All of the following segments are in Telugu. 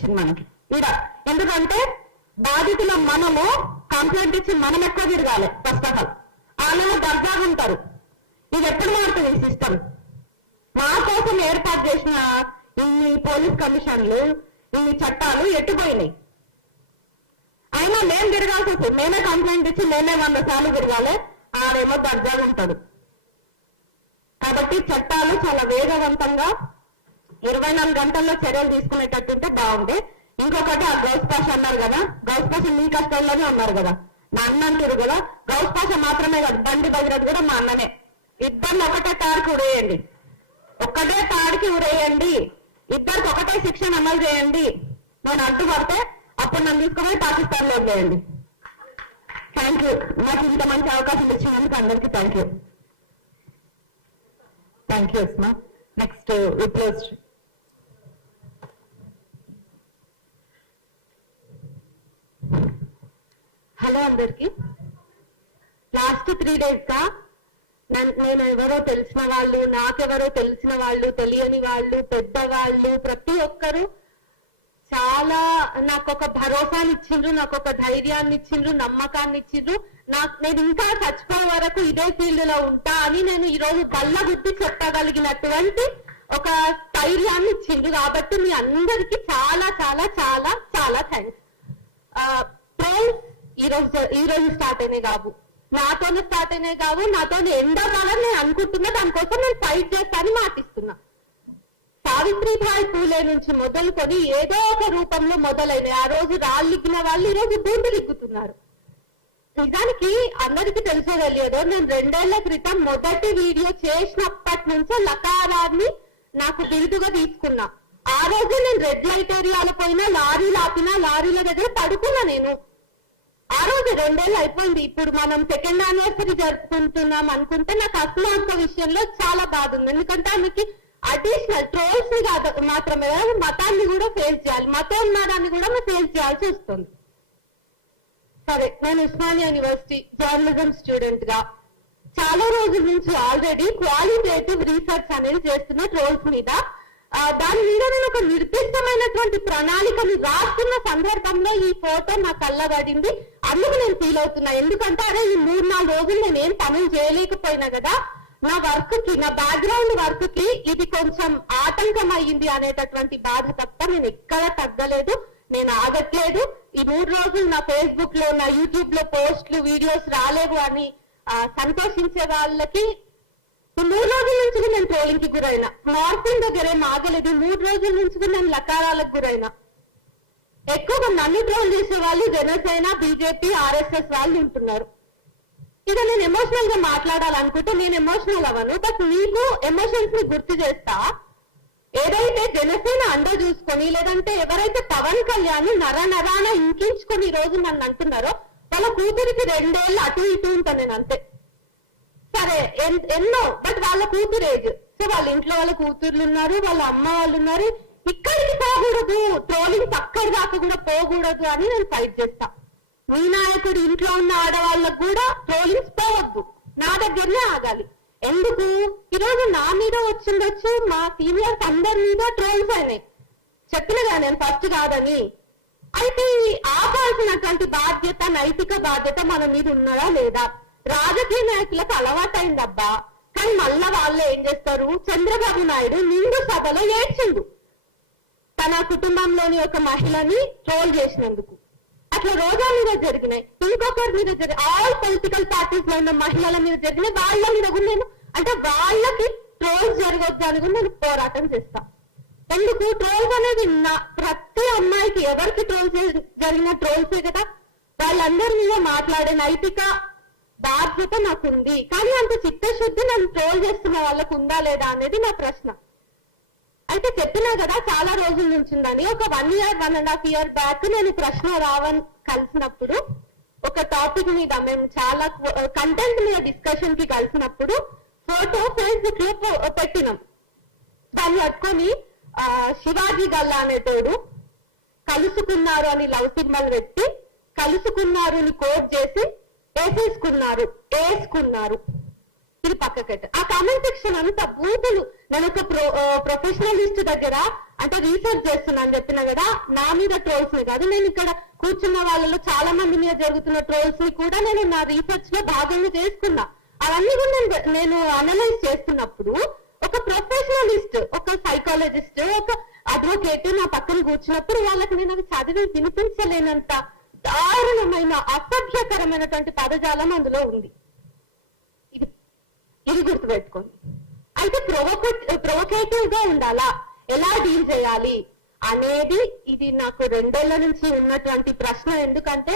వచ్చింది మనకి ఇడ. ఎందుకంటే బాధితుల మనము కంప్లైంట్ ఇచ్చి మనం ఎక్కువ తిరగాలి. ఫస్ట్ ఆఫ్ ఆల్ వాళ్ళు దర్జాగా ఉంటారు. ఇది ఎప్పుడు మారుతుంది ఈ సిస్టమ్? మా కోసం ఏర్పాటు చేసిన ఇన్ని పోలీస్ కమిషన్లు, ఇన్ని చట్టాలు ఎట్టుపోయినాయి. అయినా మేము తిరగాల్సి వస్తుంది. మేమే కంప్లైంట్ ఇచ్చి మేమే 100 సార్లు తిరగాలి. ఆడేమో దర్జాగా ఉంటాడు. కాబట్టి చట్టాలు చాలా వేగవంతంగా 24 గంటల్లో చర్యలు తీసుకునేటట్టుంటే బాగుంది. ఇంకొకటి ఆ గౌస్ పాష అన్నారు కదా, గౌస్ పాష మీ కష్టంలోనే ఉన్నారు కదా. నా అన్న అంటారు కదా, గౌస్ పాష మాత్రమే కాదు బండి భగీరథ్ కూడా మా అన్ననే. ఇద్దరిని ఒకటే తాడికి ఉరేయండి, ఒక్కటే తాడికి ఉరేయండి, ఇద్దరికి ఒకటే శిక్షణ అమలు చేయండి. నేను అడ్డుపడితే అప్పుడు నన్ను తీసుకుని పాకిస్తాన్ లో చేయండి. Thank you. నాకు ఇంత మంచి అవకాశం ఇచ్చినందుకు అందరికీ thank you. Thank you Asma. Next Viplav. Hello అందరికి. లాస్ట్ 3 days గా నేను ఎవరో తెలిసిన వాళ్ళు, నాకెవరో తెలిసిన వాళ్ళు, తెలియని వాళ్ళు, పెద్దవాళ్ళు, ప్రతి ఒక్కరు చాలా నాకు ఒక భరోసాని ఇచ్చిండ్రు, నాకు ఒక ధైర్యాన్ని ఇచ్చిండ్రు, నమ్మకాన్ని ఇచ్చిండ్రు. నేను ఇంకా చచ్చిపోయే వరకు ఇదే ఫీల్డ్ లో ఉంటా అని నేను ఈ రోజు బల్లగుద్ది చెప్పగలిగినటువంటి ఒక ధైర్యాన్ని ఇచ్చిండ్రు. కాబట్టి మీ అందరికి చాలా చాలా చాలా చాలా థ్యాంక్స్. ట్రోల్స్ ఈ రోజు స్టార్ట్ అయినాయి కావు, నాతోనే స్టార్ట్ అయినాయి కావు, నాతో ఎండగాలని నేను అనుకుంటున్నా. దానికోసం నేను ఫైట్ చేస్తానని మాటిస్తున్నా. సావిత్రిబాయి పూలే నుంచి మొదలుకొని ఏదో ఒక రూపంలో మొదలైనవి. ఆ రోజు రాళ్ళిగ్గిన వాళ్ళు ఈ రోజు బూందులు ఇగ్గుతున్నారు. నిజానికి అందరికీ తెలిసే తెలియదో, నేను 2 ఏళ్ల క్రితం మొదటి వీడియో చేసినప్పటి నుంచో లకారాన్ని నాకు బిరుదుగా తీసుకున్నా. ఆ రోజు నేను రెడ్ లైట్ ఏరియాలో పోయినా, లారీలు ఆపినా, లారీల దగ్గర పడుకున్నా. నేను ఆ రోజు 2 ఏళ్ళు అయిపోయింది. ఇప్పుడు మనం 2nd anniversary జరుపుకుంటున్నాం అనుకుంటే నాకు అసలు ఒక విషయంలో చాలా బాధ ఉంది. ఎందుకంటే ఆమెకి అడిషనల్ ట్రోల్స్ ని మాత్రమే కాదు, మతాన్ని కూడా ఫేస్ చేయాలి, మతోన్మాదాన్ని కూడా ఫేస్ చేయాల్సి వస్తుంది. సరే, నేను ఉస్మానియా యూనివర్సిటీ జర్నలిజం స్టూడెంట్ గా చాలా రోజుల నుంచి ఆల్రెడీ క్వాలిటేటివ్ రీసెర్చ్ అనేది చేస్తున్న ట్రోల్స్ మీద. దాని మీద నేను ఒక నిర్దిష్టమైనటువంటి ప్రణాళికను రాస్తున్న సందర్భంలో ఈ ఫోటో నా కళ్ళబడింది. అందుకు నేను ఫీల్ అవుతున్నా. ఎందుకంటే అరే ఈ 3-4 రోజులు నేను ఏం పనులు చేయలేకపోయినా కదా, నా వర్క్ కి, నా బ్యాక్గ్రౌండ్ వర్క్ కి ఇది కొంచెం ఆటంకం అయ్యింది అనేటటువంటి బాధ తప్ప నేను ఎక్కడ తగ్గలేదు, నేను ఆగట్లేదు. ఈ 3 రోజులు నా ఫేస్బుక్ లో, నా యూట్యూబ్ లో పోస్టులు, వీడియోస్ రాలేవు అని సంతోషించే వాళ్ళకి, ఈ 3 రోజుల నుంచి నేను ట్రోలింగ్ కి గురైనా. మార్పింగ్ దగ్గర ఏం ఆగలేదు. 3 రోజుల నుంచి నేను లకారాలకు గురైనా. ఎక్కువగా నన్ను ట్రోల్ చేసే వాళ్ళు జనసేన, బీజేపీ, ఆర్ఎస్ఎస్ వాళ్ళు ఉంటున్నారు. ఇక నేను ఎమోషనల్ గా మాట్లాడాలనుకుంటే నేను ఎమోషనల్ అవ్వను. బట్ మీకు ఎమోషన్స్ ని గుర్తు చేస్తా. ఏదైతే జనసేన అండ చూసుకొని, లేదంటే ఎవరైతే పవన్ కళ్యాణ్ నరాన ఇంకించుకొని ఈ రోజు నన్ను అంటున్నారో, వాళ్ళ కూతురికి 2 ఏళ్ళు అటు ఇటు ఉంటాను నేను అంతే. సరే, ఎన్నో, బట్ వాళ్ళ కూతురు ఏజ్. సో వాళ్ళ ఇంట్లో వాళ్ళ కూతుర్లు ఉన్నారు, వాళ్ళ అమ్మ వాళ్ళు ఉన్నారు. ఇక్కడికి పోకూడదు, ట్రోలింగ్ అక్కడి దాకా కూడా పోకూడదు అని నేను ఫైట్ చేస్తా. మీ నాయకుడు ఇంట్లో ఉన్న ఆడవాళ్ళకు కూడా ట్రోలింగ్స్ పోవద్దు, నా దగ్గరనే ఆగాలి. ఎందుకు? ఈరోజు నా మీద వచ్చిండొచ్చు, మా సీనియర్స్ అందరి మీద ట్రోల్స్ అయినాయి. చెప్పినగా నేను ఫస్ట్ కాదని. అయితే ఆపాల్సినటువంటి బాధ్యత, నైతిక బాధ్యత మన మీద ఉన్నదా లేదా? రాజకీయ నాయకులకు అలవాటైందబ్బా. కానీ మళ్ళా వాళ్ళు ఏం చేస్తారు? చంద్రబాబు నాయుడు నిండు సభలో ఏడ్చిండు తన కుటుంబంలోని ఒక మహిళని ట్రోల్ చేసినందుకు. అట్లా రోజా మీద జరిగినాయి, ఇంకొకరి మీద జరిగినాయి, ఆల్ పొలిటికల్ పార్టీస్ లో ఉన్న మహిళల మీద జరిగినాయి. వాళ్ళ మీద కూడా నేను, అంటే వాళ్ళకి ట్రోల్స్ జరగొచ్చు అని కూడా నేను పోరాటం చేస్తా. ఎందుకు? ట్రోల్స్ అనేది ప్రతి అమ్మాయికి, ఎవరికి ట్రోల్స్ జరిగిన ట్రోల్సే కదా. వాళ్ళందరి మీద మాట్లాడే నైతిక బాధ్యత నాకుంది. కానీ అంత చిత్తశుద్ధి నన్ను ట్రోల్ చేస్తున్న వాళ్ళకు ఉందా లేదా అనేది నా ప్రశ్న. అయితే చెప్పినా కదా చాలా రోజుల నుంచి ఉందని. ఒక 1 year, 1.5 year బ్యాక్ నేను ప్రశ్న రావణ్ కలిసినప్పుడు ఒక టాపిక్ మీద, మేము చాలా కంటెంట్ మీద డిస్కషన్ కి కలిసినప్పుడు ఫోటో ఫేస్బుక్ లో పెట్టినాం. దాన్ని పట్టుకొని శివాజీ గల్లా అనేటోడు కలుసుకున్నారు అని లవ్ సింబల్ పెట్టి, కలుసుకున్నారు అని కోట్ చేసి వేసుకున్నారు ఇది పక్కకెట్ట. ఆ కామెంట్ సెక్షన్ అంతా బూతులు. నేను ఒక ప్రొఫెషనలిస్ట్ దగ్గర అంటే రీసెర్చ్ చేస్తున్నా అని చెప్పిన కదా, నా మీద ట్రోల్స్ ని కాదు, నేను ఇక్కడ కూర్చున్న వాళ్ళలో చాలా మంది మీద జరుగుతున్న ట్రోల్స్ ని కూడా నేను నా రీసెర్చ్ లో భాగంగా చేసుకున్నా. అవన్నీ కూడా నేను అనలైజ్ చేస్తున్నప్పుడు ఒక ప్రొఫెషనలిస్ట్, ఒక సైకాలజిస్ట్, ఒక అడ్వకేట్ నా పక్కన కూర్చున్నప్పుడు వాళ్ళకి నేను అవి చదివి వినిపించలేనంత దారుణమైన అసభ్యకరమైనటువంటి పదజాలం అందులో ఉంది. ఇది గుర్తుపెట్టుకోండి. అయితే ప్రొవోకేటివ్ గా ఉండాలా, ఎలా డీల్ చేయాలి అనేది ఇది నాకు 2 ఏళ్ల నుంచి ఉన్నటువంటి ప్రశ్న. ఎందుకంటే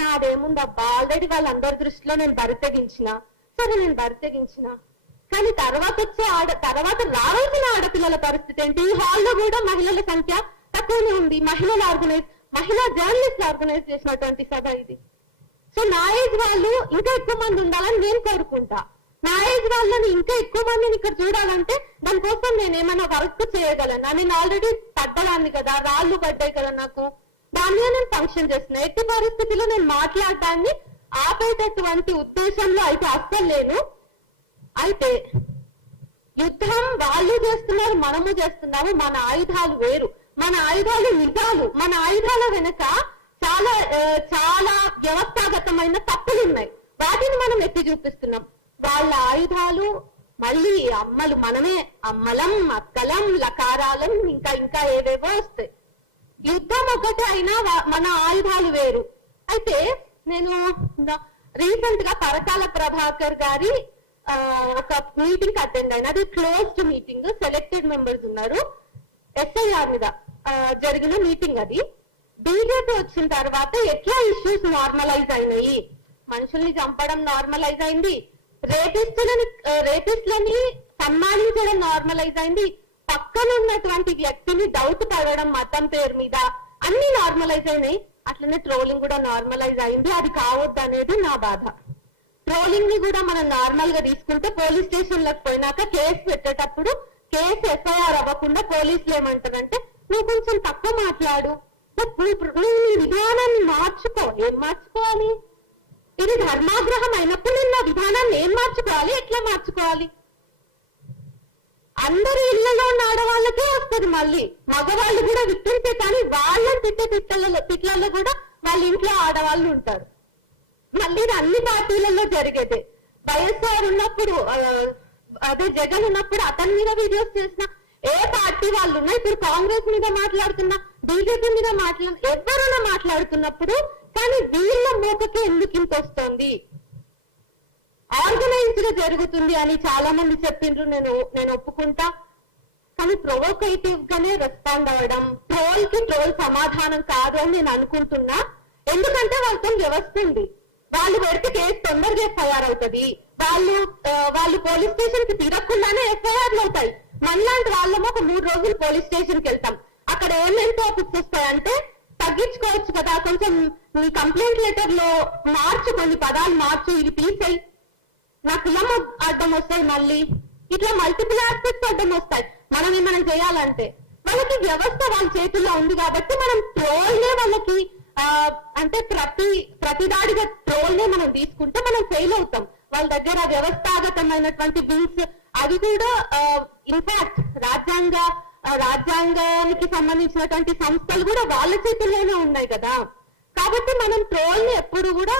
నాదేముందబ్బా, ఆల్రెడీ వాళ్ళందరి దృష్టిలో నేను బరితెగించిన, సరే నేను బరితెగించిన, కానీ తర్వాత రావాల్సిన ఆడపిల్లల పరిస్థితి ఏంటి? ఈ హాల్లో కూడా మహిళల సంఖ్య తక్కువనే ఉంది. మహిళా జర్నలిస్ట్ ఆర్గనైజ్ చేసినటువంటి సభ ఇది. సో నా ఏజ్ వాళ్ళు ఇంకా ఎక్కువ మంది ఉండాలని నేను కోరుకుంటా. నా ఏజ్ వాళ్ళని ఇంకా ఎక్కువ మందిని ఇక్కడ చూడాలంటే దానికోసం నేను ఏమైనా వర్క్ చేయగలనా? నేను ఆల్రెడీ పడ్డదాన్ని కదా, రాళ్ళు పడ్డాయి కదా నాకు, దాని మీద నేను ఫంక్షన్ చేస్తున్నా. ఎట్టి పరిస్థితిలో నేను మాట్లాడడాన్ని ఆపేటటువంటి ఉద్దేశంలో అయితే అస్సలు లేను. అయితే యుద్ధం వాళ్ళు చేస్తున్నారు, మనము చేస్తున్నాము. మన ఆయుధాలు వేరు, మన ఆయుధాలు నిజాలు. మన ఆయుధాల వెనుక చాలా చాలా వ్యవస్థాగతమైన తప్పులు ఉన్నాయి, వాటిని మనం ఎత్తి చూపిస్తున్నాం. వాళ్ళ ఆయుధాలు మళ్ళీ అమ్మలు మనమే, అమ్మలం, అక్కలం, లకారాలం, ఇంకా ఇంకా ఏవేవో వస్తాయి. యుద్ధం ఒకటే అయినా మన ఆయుధాలు వేరు. అయితే నేను రీసెంట్ గా పరకాల ప్రభాకర్ గారి ఒక మీటింగ్ అటెండ్ అయినా. అది క్లోజ్డ్ మీటింగ్, సెలెక్టెడ్ మెంబర్స్ ఉన్నారు. ఎస్ఐఆర్ మీద జరిగిన మీటింగ్ అది. బీజేపీ వచ్చిన తర్వాత ఎట్లా ఇష్యూస్ నార్మలైజ్ అయినాయి, మనుషుల్ని చంపడం నార్మలైజ్ అయింది, రేపిస్టులని సన్మానించడం నార్మలైజ్ అయింది, పక్కన ఉన్నటువంటి వ్యక్తిని డౌట్ పడడం మతం పేరు మీద, అన్ని నార్మలైజ్ అయినాయి. అట్లనే ట్రోలింగ్ కూడా నార్మలైజ్ అయింది. అది కావద్దు అనేది నా బాధ. ట్రోలింగ్ ని కూడా మనం నార్మల్ గా తీసుకుంటే పోలీస్ స్టేషన్లకు పోయినాక కేసు పెట్టేటప్పుడు కేసు ఎఫ్ఐఆర్ అవ్వకుండా పోలీసులు ఏమంటారంటే, నువ్వు కొంచెం తక్కువ మాట్లాడు, నువ్వు నీ విధానాన్ని మార్చుకో. ఏం మార్చుకోవాలి? ఇది ధర్మాగ్రహం అయినప్పుడు నేను నా విధానాన్ని ఏం మార్చుకోవాలి, ఎట్లా మార్చుకోవాలి? అందరి ఇళ్లలో ఉన్న ఆడవాళ్ళకే వస్తుంది. మళ్ళీ మగవాళ్ళు కూడా విట్టించే, కానీ వాళ్ళని తిట్లలో కూడా వాళ్ళ ఇంట్లో ఆడవాళ్ళు ఉంటారు. మళ్ళీ ఇది అన్ని పార్టీలలో జరిగేదే. వైఎస్ఆర్ ఉన్నప్పుడు, అదే జగన్ ఉన్నప్పుడు అతని మీద వీడియోస్ చేసిన ఏ పార్టీ వాళ్ళు ఉన్నా, ఇప్పుడు కాంగ్రెస్ మీద మాట్లాడుతున్నా, బీజేపీ మీద ఎవరైనా మాట్లాడుతున్నప్పుడు, కానీ వీళ్ళ మూకకే ఎందుకు ఇంత వస్తుంది? ఆర్గనైజ్డ్ గా జరుగుతుంది అని చాలా మంది చెప్పిండ్రు, నేను ఒప్పుకుంటా. కానీ ప్రొవోకేటివ్ గానే రెస్పాండ్ అవ్వడం ట్రోల్ కి ట్రోల్ సమాధానం కాదు అని నేను అనుకుంటున్నా. ఎందుకంటే వాళ్ళతో వ్యవస్థ ఉంది. వాళ్ళు పెడితే కేసు తొందరగా ఎఫ్ఐఆర్ అవుతుంది. వాళ్ళు పోలీస్ స్టేషన్ కి తిరగకుండానే ఎఫ్ఐఆర్లు అవుతాయి. మనలాంటి వాళ్ళము ఒక 3 రోజులు పోలీస్ స్టేషన్ కి వెళ్తాం. అక్కడ ఏమేమి టాపిక్స్ వస్తాయంటే, తగ్గించుకోవచ్చు కదా, కొంచెం నీ కంప్లైంట్ లెటర్ లో మార్చు, కొన్ని పదాలు మార్చు, ఇది తీసేయి, నా కులం అడ్డం వస్తాయి, మళ్ళీ ఇట్లా మల్టిపుల్ ఆస్పెక్ట్స్ అడ్డం వస్తాయి. మనం చేయాలంటే వాళ్ళకి వ్యవస్థ వాళ్ళ చేతుల్లో ఉంది కాబట్టి మనం ట్రోల్నే వాళ్ళకి అంటే ప్రతిదాడిగా ట్రోల్నే మనం తీసుకుంటే మనం ఫెయిల్ అవుతాం. వాళ్ళ దగ్గర వ్యవస్థాగతమైనటువంటి బిల్స్ అవి కూడా ఇన్ఫాక్ట్ రాజ్యాంగానికి సంబంధించినటువంటి సంస్థలు కూడా వాళ్ళ చేతుల్లోనే ఉన్నాయి కదా. కాబట్టి మనం ట్రోల్ ని ఎప్పుడు కూడా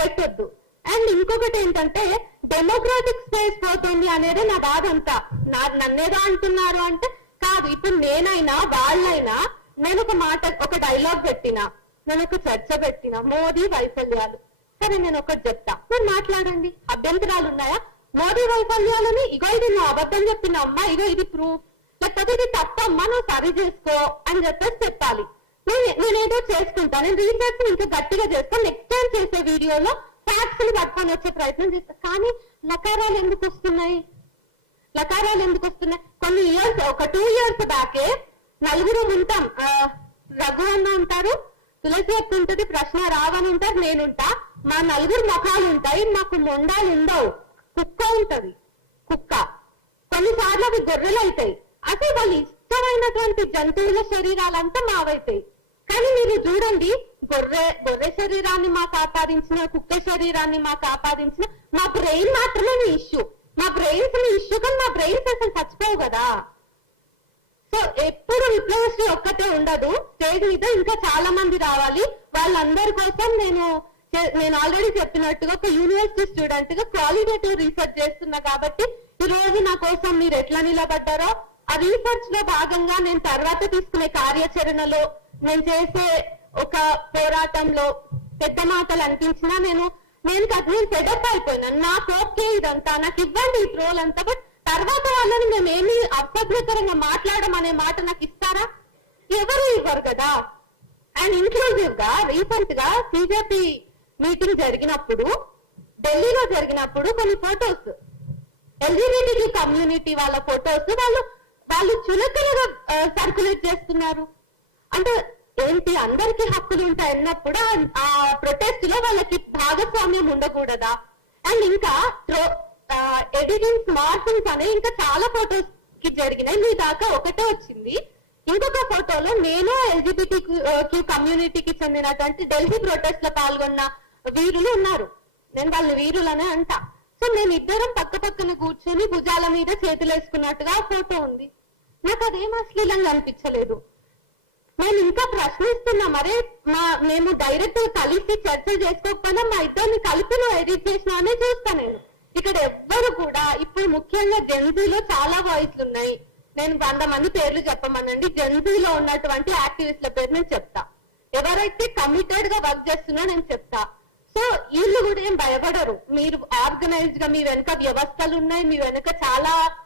పెట్టొద్దు. అండ్ ఇంకొకటి ఏంటంటే, డెమోక్రాటిక్ స్పేస్ పోతుంది అనేది నా బాధ అంతా. నన్నేదో అంటున్నారు అంటే కాదు. ఇప్పుడు నేనైనా వాళ్ళైనా నేను ఒక డైలాగ్ పెట్టినా, నేను ఒక చర్చ పెట్టినా, మోదీ వైఫల్యాలు, సరే నేను ఒకటి చెప్తా, మీరు మాట్లాడండి, అభ్యంతరాలు ఉన్నాయా? మోదీ వైఫల్యాలని, ఇగో ఇది నువ్వు అబద్ధం చెప్పిన అమ్మా, ఇగో ఇది ప్రూఫ్, లేకపోతే ఇది తప్పమ్మా, నువ్వు సరి చేసుకో అని చెప్పేసి చెప్పాలి. నేనేదో చేసుకుంటా, నేను రీసెర్చ్ ఇంకా గట్టిగా చేస్తాను. నెక్స్ట్ టైం చేసే వీడియోలో ఫ్యాక్ట్స్ ని పట్టుకొని వచ్చే ప్రయత్నం చేస్తా. కానీ లకారాలు ఎందుకు వస్తున్నాయి? కొన్ని ఇయర్స్, ఒక 2 years బ్యాకే నలుగురు ఉంటాం. రఘు అన్న ఉంటారు, తులసి అక్క ఉంటుంది, ప్రశ్న రావని ఉంటారు, నేనుంటా. మా నలుగురు ముఖాలు ఉంటాయి, మాకు మొండాలు ఉండవు. కుక్క ఉంటది, కుక్క. కొన్నిసార్లు అవి గొర్రెలు అవుతాయి. అసలు వాళ్ళు ఇష్టమైనటువంటి జంతువుల శరీరాలంతా మావైతాయి. కానీ మీరు చూడండి, గొర్రె శరీరాన్ని మాకు ఆపాదించిన, కుక్క శరీరాన్ని మాకు ఆపాదించిన, మా బ్రెయిన్ మాత్రమే మీ ఇష్యూ. మా బ్రెయిన్స్ మీ ఇష్యూ, కానీ మా బ్రెయిన్స్ అసలు చచ్చిపోవు కదా. సో సో ఎప్పుడు విప్లవశ్రీ ఒక్కటే ఉండదు, స్టేజ్ మీద ఇంకా చాలా మంది రావాలి. వాళ్ళందరి కోసం నేను ఆల్రెడీ చెప్పినట్టుగా ఒక యూనివర్సిటీ స్టూడెంట్ గా క్వాలిటేటివ్ రీసెర్చ్ చేస్తున్నా కాబట్టి ఈ రోజు నా కోసం మీరు ఎట్లా నిలబడ్డారో ఆ రీసెర్చ్ లో భాగంగా నేను తర్వాత తీసుకునే కార్యాచరణలో నేను చేసే ఒక పోరాటంలో పెద్ద మాటలు అనిపించినా నేను సెటప్ అయిపోయినాను. నాకు ఓకే ఇదంతా నాకు ఇవ్వండి ఈ ట్రోల్ అంతా, బట్ తర్వాత వాళ్ళని మేము ఏమి అసభ్యకరంగా మాట్లాడడం అనే మాట నాకు ఇస్తారా? ఎవరు ఇవ్వరు కదా. అండ్ ఇంక్లూజివ్ గా రీసెంట్ గా సిజేపీ మీటింగ్ జరిగినప్పుడు ఢిల్లీలో జరిగినప్పుడు కొన్ని ఫొటోస్ ఎల్జీబీటీ కమ్యూనిటీ వాళ్ళ ఫొటోస్ వాళ్ళు చులకనగా సర్క్యులేట్ చేస్తున్నారు. అంటే ఏంటి, అందరికీ హక్కులు ఉంటాయి అన్నప్పుడు ఆ ప్రొటెస్ట్ లో వాళ్ళకి భాగస్వామ్యం ఉండకూడదా? అండ్ ఇంకా ఎడిటింగ్స్ మార్ఫింగ్స్ అనే ఇంకా చాలా ఫొటోస్ కి జరిగినాయి. మీ దాకా ఒకటే వచ్చింది. ఇంకొక ఫోటోలో నేను ఎల్జీబీటీ కమ్యూనిటీకి చెందినటువంటి ఢిల్లీ ప్రొటెస్ట్ లో పాల్గొన్న వీరులు ఉన్నారు. నేను వాళ్ళని వీరులనే అంటా. సో మేము ఇద్దరం పక్క పక్కన కూర్చొని భుజాల మీద చేతులు వేసుకున్నట్టుగా ఫోటో ఉంది. నాకు అదేం అశ్లీలంగా అనిపించలేదు. నేను ఇంకా ప్రశ్నిస్తున్నా, మరే మేము డైరెక్ట్ కలిసి చర్చలు చేసుకోకపోయినా మా ఇద్దరిని కలిపి నువ్వు ఎడిట్ చేసినా చూస్తా. నేను ఇక్కడ ఎవ్వరు కూడా ఇప్పుడు ముఖ్యంగా జెన్జీలో చాలా వాయిస్లు ఉన్నాయి. నేను 100 మంది పేర్లు చెప్పమనండి. జెన్జీలో ఉన్నటువంటి యాక్టివిస్ట్ల పేరు నేను చెప్తా. ఎవరైతే కమిటెడ్ గా వర్క్ చేస్తున్నా నేను చెప్తా. సో వీళ్ళు కూడా ఏం భయపడరు. మీరు ఆర్గనైజ్డ్ గా మీ వెనక వ్యవస్థలు ఉన్నాయి, మీ వెనక చాలా